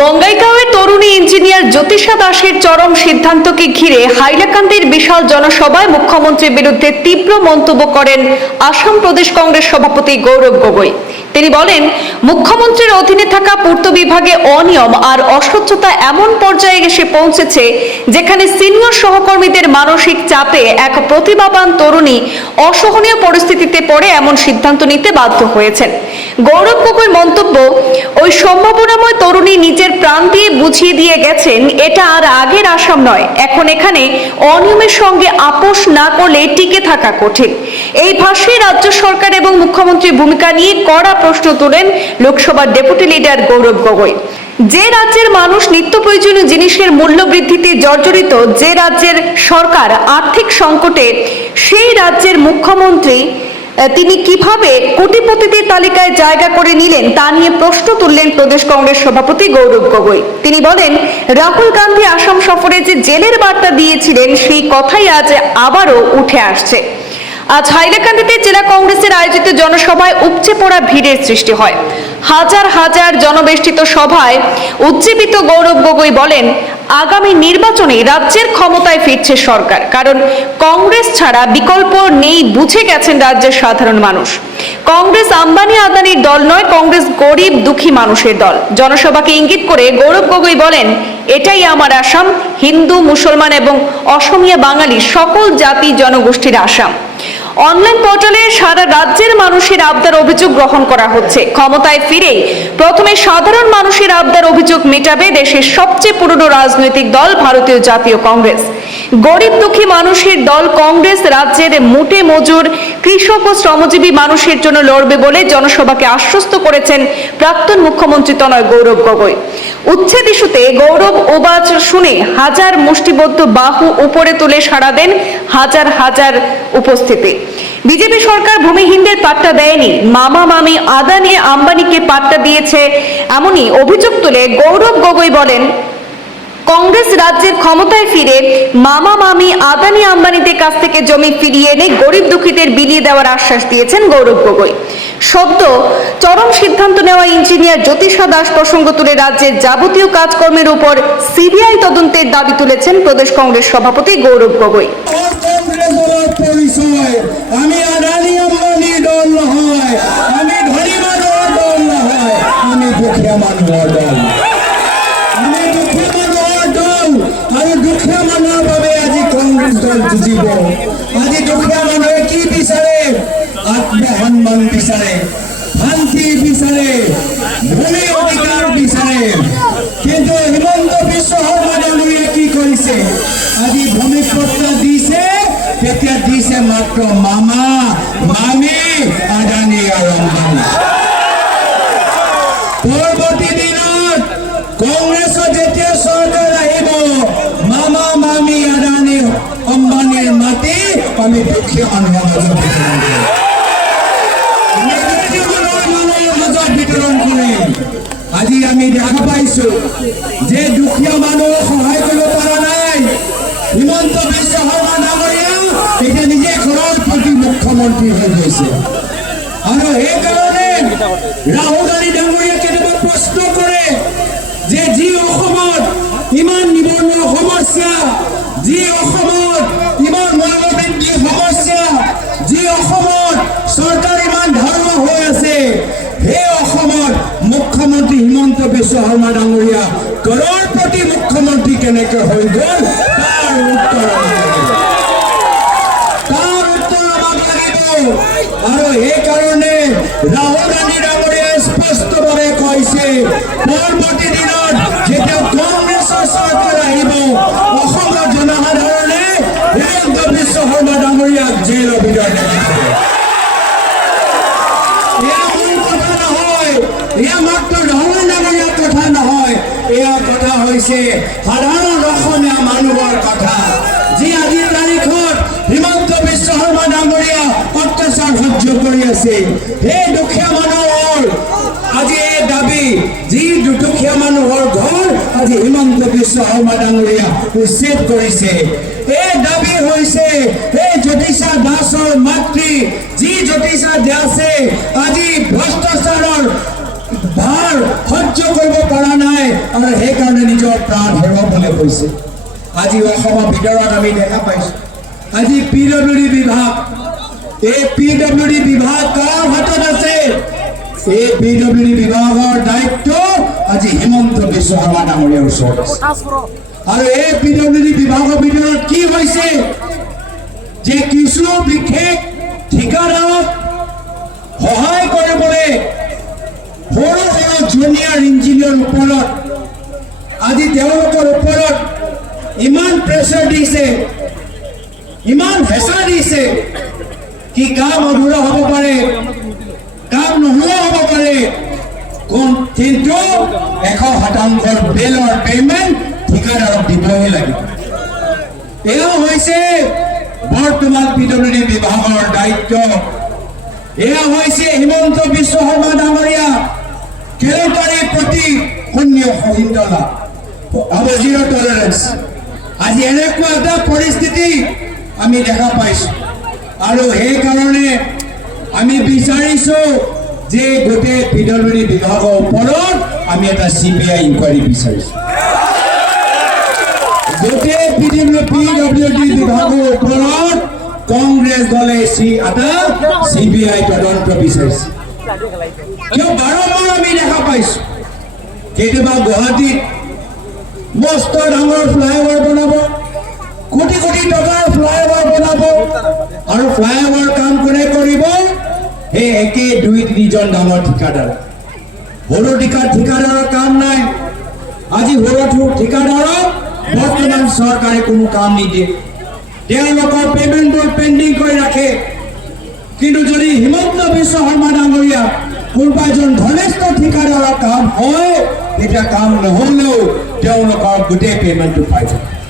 বঙ্গাইগাঁওয়ের তরুণী ইঞ্জিনিয়ার জ্যোতিষা দাসের চরম সিদ্ধান্তকে ঘিরে হাইলাকান্দির বিশাল জনসভায় মুখ্যমন্ত্রীর বিরুদ্ধে তীব্র মন্তব্য করেন আসাম প্রদেশ কংগ্রেস সভাপতি গৌরব গগৈ। তিনি বলেন, মুখ্যমন্ত্রীর অধীনে থাকা পূর্ত বিভাগে অনিয়ম আর অস্বচ্ছতা এমন পর্যায়ে এসে পৌঁছেছে যেখানে সিনিয়র সহকর্মীদের মানসিক চাপে এক প্রতিভাবান তরুণী অসহনীয় পরিস্থিতিতে পড়ে এমন সিদ্ধান্ত নিতে বাধ্য হয়েছেন। গৌরব গগৈ মন্তব্য, ওই সম্ভাবনাময় তরুণী নিজের প্রাণ দিয়ে বুঝিয়ে দিয়ে গেছেন, এটা আর আগের আসাম নয়। এখন এখানে অনিয়মের সঙ্গে আপোষ না করলে টিকে থাকা কঠিন। এই ভাষ্যে রাজ্য সরকার এবং মুখ্যমন্ত্রীর ভূমিকা নিয়ে কড়া প্রশ্ন তোলেন লোকসভার ডেপুটি লিডার গৌরব গগৈ। যে রাজ্যের মানুষ নিত্য প্রয়োজনীয় জিনিসের মূল্য বৃদ্ধিতে জর্জরিত, যে রাজ্যের সরকার আর্থিক সংকটে, সেই রাজ্যের মুখ্যমন্ত্রী তিনি কীভাবে কোটিপতিদের তালিকায় জায়গা করে নিলেন তা নিয়ে প্রশ্ন তুললেন প্রদেশ কংগ্রেস সভাপতি গৌরব গগৈ। তিনি বলেন, রাহুল গান্ধী আসাম সফরে যে জেলের বার্তা দিয়েছিলেন, সেই কথাই আজ আবারও উঠে আসছে। আজ হাইলাকান্দিতে জেলা কংগ্রেসের আয়োজিত জনসভায় উপচে পড়া ভিড়ের সৃষ্টি হয়। হাজার হাজার জনবেষ্টিত সভায় উজ্জীবিত গৌরব গগৈ বলেন, আগামী নির্বাচনে রাজ্যের ক্ষমতায় ফিরছে সরকার, কারণ কংগ্রেস ছাড়া বিকল্প নেই বুঝে গেছেন রাজ্যের সাধারণ মানুষ। কংগ্রেস আম্বানি আদানির দল নয়, কংগ্রেস গরিব দুঃখী মানুষের দল। জনসভাকে ইঙ্গিত করে গৌরব গগৈ বলেন, এটাই আমার আসাম, হিন্দু, মুসলমান এবং অসমীয়া বাঙালি সকল জাতি জনগোষ্ঠীর আসাম। অনলাইন পোর্টালে সারা রাজ্যের মানুষের আবদার অভিযোগ গ্রহণ করা হচ্ছে। ক্ষমতায় ফিরেই প্রথমে সাধারণ মানুষের আবদার অভিযোগ মেটাবে দেশের সবচেয়ে পুরনো রাজনৈতিক দল ভারতীয় জাতীয় কংগ্রেস। গরিব দুঃখী মানুষের দল কংগ্রেস রাজ্যের মোটে মজুর, কৃষক ও শ্রমজীবী মানুষের জন্য লড়বে বলে জনসভাকে আশ্বস্ত করেছেন প্রাক্তন মুখ্যমন্ত্রী তনয় গৌরব গগৈ। উচ্ছেদ ইস্যুতে গৌরব ওবাজ শুনে হাজার মুষ্টিবদ্ধ বাহু উপরে তুলে সাড়া দেন হাজার হাজার উপস্থিতি। বিজেপি সরকার ভূমিহীনদের পাট্টা দেয়নি, মামা মামি আদানি আম্বানিকে পাট্টা দিয়েছে, এমনই অভিযোগ তুলে গৌরব গগৈ বলেন কংগ্রেস রাজ্যের ক্ষমতায় ফিরে মামা মামি আদানি আম্বানিদের কাছ থেকে জমি ফিরিয়ে এনে গরিব দুঃখীদের বিলিয়ে দেওয়ার আশ্বাস দিয়েছেন গৌরব গগৈ। সদ্য চরম সিদ্ধান্ত নেওয়া ইঞ্জিনিয়ার জ্যোতিষা দাস প্রসঙ্গ তুলে রাজ্যের যাবতীয় কাজকর্মের উপর সিবিআই তদন্তের দাবি তুলেছেন প্রদেশ কংগ্রেস সভাপতি গৌরব গগৈ। আমি আমি আমি মানুহৰ দল আমি দুখীয়া মানুহৰ দল আৰু দুখীয়া মানুহৰ বাবে আজি কংগ্ৰেছ দল যুঁজিব আজি দুখীয়া মানুহে কি বিচাৰে আত্মসন্মান বিচাৰে শান্তি বিচাৰে ভূমি অধিকাৰ বিচাৰে কিন্তু হিমন্ত বিশ্ব শৰ্মা ডাঙৰীয়াই কি কৰিছে আজি ভূমিপত্ৰ দিছে তেতিয়া দিছে মাত্ৰ মামা, মামী আদানী আৰু আম্বানী পৰৱৰ্তী দিনত কংগ্ৰেছৰ যেতিয়া চৰকাৰ আহিব মামা মামী আদানী আম্বানীৰ মাটি আমি বিতৰণ কৰিম আজি আমি দেখা পাইছো যে দুখীয়া মানুহ সহায় কৰিব পৰা নাই। হিমন্ত বিশ্ব শৰ্মা ডাঙৰীয়া এতিয়া নিজে ঘৰৰ মুখ্যমন্ত্ৰী হৈ গৈছে। আৰু সেইকাৰণে ৰাহুল গান্ধী ডাঙৰীয়া কেতিয়াবা প্ৰশ্ন কৰে যে যি অসমত ইমান নিবনুৱা সমস্যা, যি শৰ্মা ডাঙৰীয়া কৰৰপতি মুখ্যমন্ত্ৰী কেনেকে হৈ গ'ল তাৰ উত্তৰ। তাৰ উত্তৰ আমাক লাগিব। আৰু সেইকাৰণে ৰাহুল গান্ধী ডাঙৰীয়াই স্পষ্টভাৱে কৈছে পৰৱৰ্তী দিনত যেতিয়া কংগ্ৰেছৰ চৰকাৰ আহিব অসমৰ জনসাধাৰণে বিশ্ব ভিতৰত দেখিব এয়া মোৰ কথা নহয় এয়া মাত্ৰ ৰাহুল ডাঙৰীয়াৰ কথা নহয়। এয়া কথা হৈছে সাধাৰণ অসমীয়া মানুহৰ কথা। যি আজিৰ তাৰিখত হিমন্ত বিশ্ব শৰ্মা ডাঙৰীয়া অত্যাচাৰ সহ্য কৰি আছে, সেই দুখীয়া মানুহৰ আজি এই দাবি, যি দুখীয়া মানুহৰ ঘৰ আজি হিমন্ত বিশ্ব শৰ্মা ডাঙৰীয়া উচ্ছেদ কৰিছে। এই দাবি হৈছে এই জ্যোতিষা দাসৰ মাতৃ, যি জ্যোতিষা দাসে আজি প্ৰাণ হেৰুৱাবলৈ হৈছে আজি অসমৰ আমি দেখা পাইছোঁ। আজি পি ডব্লিউ ডি বিভাগ, এই পি ডব্লিউ ডি বিভাগ কাৰ হাতত আছে? এই পি ডব্লিউ ডি বিভাগৰ দায়িত্ব আজি হিমন্ত বিশ্ব শৰ্মা ডাঙৰীয়াৰ ওচৰত আছে। আৰু এই পি ডব্লিউ ডি বিভাগৰ ভিতৰত কি হৈছে? যে কিছু বিশেষ ঠিকাদাৰক সহায় কৰিবলৈ সৰু সৰু জুনিয়ৰ ইঞ্জিনিয়াৰ ওপৰত আজি তেওঁলোকৰ ওপৰত ইমান প্ৰেছাৰ দিছে, ইমান হেঁচা দিছে, কি কাম অধুৰা হ'ব পাৰে, কাম নোহোৱা হ'ব পাৰে। কিন্তু এশ শতাংশৰ বিলৰ পে'মেণ্ট ঠিকাদাৰক দিবই লাগিব। এয়া হৈছে বৰ্তমান পি ডব্লিউ ডি বিভাগৰ দায়িত্ব। এয়া হৈছে হিমন্ত বিশ্ব শৰ্মা ডাঙৰীয়া কেলেংকাৰীৰ প্ৰতি শূন্য সহিষ্ণুতা হ'ব জিৰ' টলাৰেঞ্চ আজি এনেকুৱা এটা পৰিস্থিতি আমি দেখা পাইছোঁ। আৰু সেইকাৰণে আমি বিচাৰিছোঁ যে গোটেই পি ডব্লিউ ডি বিভাগৰ ওপৰত আমি এটা চি বি আই ইনকুৱাৰী গোটেই পি ডব্লিউ ডি বিভাগৰ ওপৰত কংগ্ৰেছ দলে চি এটা চি তদন্ত বিচাৰিছে। কিয় বাৰম্বাৰ আমি দেখা পাইছো। কেতিয়াবা গুৱাহাটীত মস্ত ডাঙৰ ফ্লাইঅভাৰ বনাব। কোটি কোটি টকাৰ ফ্লাইঅভাৰ বনাব। আৰু ফ্লাইঅভাৰ কাম কোনে কৰিব? সেই একে দুই তিনিজন ডাঙৰ ঠিকাদাৰ। সৰু ঠিকা ঠিকাদাৰৰ কাম নাই। আজি সৰু ঠিকাদাৰক বৰ্তমান চৰকাৰে কোনো কাম নিদিয়ে। তেওঁলোকৰ পে'মেণ্টবোৰ পেণ্ডিং কৰি ৰাখে। কিন্তু যদি হিমন্ত বিশ্ব শৰ্মা ডাঙৰীয়া কোনোবা এজন ঘনিষ্ঠ ঠিকাদাৰৰ কাম হয় তেতিয়া কাম নহ'লেও তেওঁলোকৰ গোটেই পে'মেণ্টটো পাই থাকে